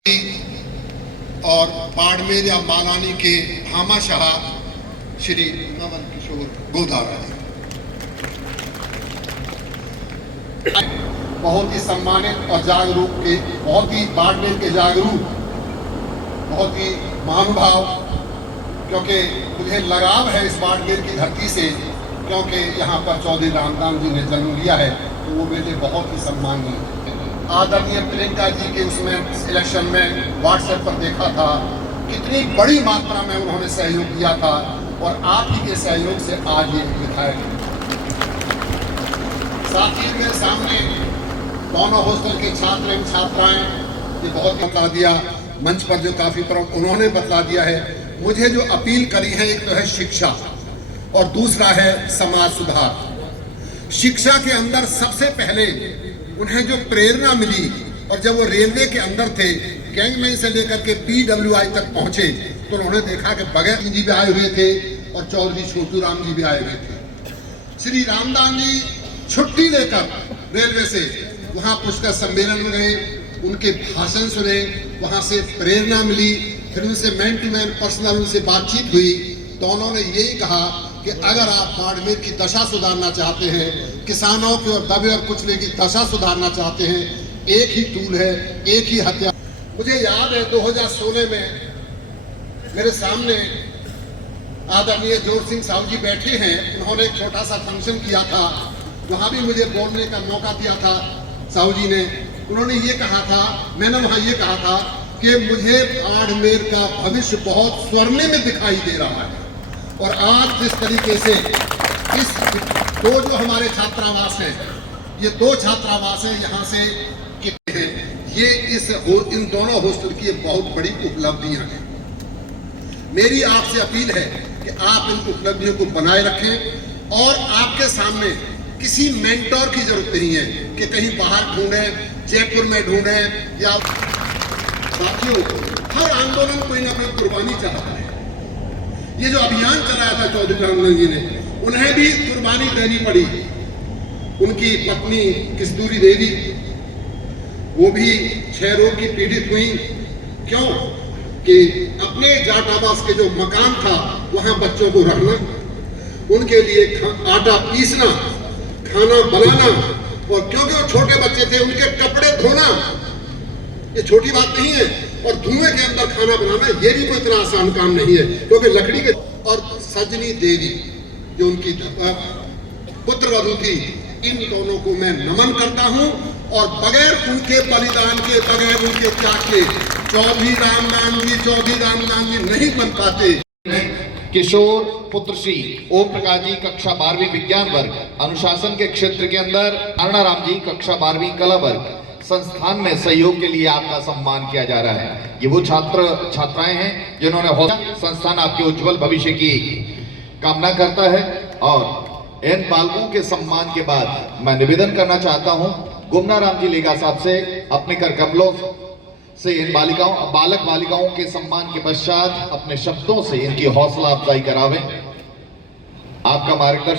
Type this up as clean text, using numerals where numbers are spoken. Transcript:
और बाड़मेर या मालानी के भामाशाह श्री नवल किशोर गोदारा जी बहुत ही सम्मानित और जागरूक के, बहुत ही बाड़मेर के जागरूक, बहुत ही महानुभाव, क्योंकि मुझे लगाव है इस बाड़मेर की धरती से, क्योंकि यहाँ पर चौधरी रामदास जी ने जन्म लिया है, तो वो मेरे बहुत ही सम्मानीय है। आदरणीय प्रियंका जी के उसमें इलेक्शन में व्हाट्सएप पर देखा था कितनी बड़ी मात्रा में उन्होंने सहयोग दिया था, और आप ही के सहयोग से आज ये विधायक है। साथ ही मेरे सामने दोनों हॉस्टल के छात्र एवं छात्राएं ये बहुत बता दिया, मंच पर जो काफी तरह उन्होंने बता दिया है। मुझे जो अपील करी है, एक तो है शिक्षा और दूसरा है समाज सुधार। शिक्षा के अंदर सबसे पहले उन्हें जो प्रेरणा मिली, और जब वो रेलवे के अंदर थे, गैंगमैन से लेकर के PWI तक पहुंचे, तो उन्होंने देखा कि भगत जी भी आए हुए थे और चौधरी छोटू राम जी भी आए हुए थे। श्री रामदास जी छुट्टी लेकर रेलवे से वहां पुष्कर सम्मेलन में गए, उनके भाषण सुने, वहां से प्रेरणा मिली, फिर उनसे मैन टू मैन पर्सनल उनसे बातचीत हुई, तो उन्होंने यही कहा कि अगर आप बाड़मेर की दशा सुधारना चाहते हैं, किसानों के और दबे और कुचले की दशा सुधारना चाहते हैं, एक ही टूल है, एक ही हथियार। मुझे याद है 2016 में मेरे सामने आदरणीय जोर सिंह साहू जी बैठे हैं, उन्होंने एक छोटा सा फंक्शन किया था, वहां भी मुझे बोलने का मौका दिया था साहू जी ने। उन्होंने ये कहा था, मैंने वहां ये कहा था कि मुझे बाड़मेर का भविष्य बहुत स्वर्णिम दिखाई दे रहा है। और आज जिस तरीके से इस दो जो हमारे छात्रावास हैं, ये 2 छात्रावास हैं, यहाँ से कितने हैं, ये इन दोनों हॉस्टल की बहुत बड़ी उपलब्धियां हैं। मेरी आपसे अपील है कि आप इन उपलब्धियों को बनाए रखें, और आपके सामने किसी मेंटोर की जरूरत नहीं है कि कहीं बाहर ढूंढें, जयपुर में ढूंढें, या साथियों हर आंदोलन कोई ना कोई कुर्बानी चाहता है। ये जो अभियान चलाया था चौधरी रामदास जी ने, उन्हें भी कुर्बानी देनी पड़ी। उनकी पत्नी किस्तूरी देवी, वो भी क्षय रोग की पीड़ित हुई। क्यों? कि अपने जाट आवास के जो मकान था, वहां बच्चों को रहना, उनके लिए आटा पीसना, खाना बनाना, और क्योंकि वो छोटे बच्चे थे, उनके कपड़े धोना, ये छोटी बात नहीं है। और धुएं के अंदर खाना बनाना, ये भी कोई इतना आसान काम नहीं है, क्योंकि लकड़ी के। और सजनी देवी जो उनकी पुत्रवधू थी, इन दोनों को मैं नमन करता हूं, और बगैर उनके बलिदान के, बगैर उनके त्याग के चौधरी रामदास जी नहीं बन पाते। किशोर पुत्र श्री ओम प्रकाश जी कक्षा 12वीं विज्ञान वर्ग, अनुशासन के क्षेत्र के अंदर नारायण राम जी कक्षा 12वीं कला वर्ग संस्थान में सहयोग के लिए आपका सम्मान किया जा रहा है। ये वो छात्र छात्राएं हैं जिन्होंने संस्थान आपके उज्जवल भविष्य की कामना करता है। और इन बालकों के सम्मान के बाद मैं निवेदन करना चाहता हूं गुमना राम जी लेगा साहब से अपने कर कमलों से इन बालक बालिकाओं के सम्मान के पश्चात अपने शब्दों से इनकी हौसला अफजाई करावें। आपका मार्गदर्शन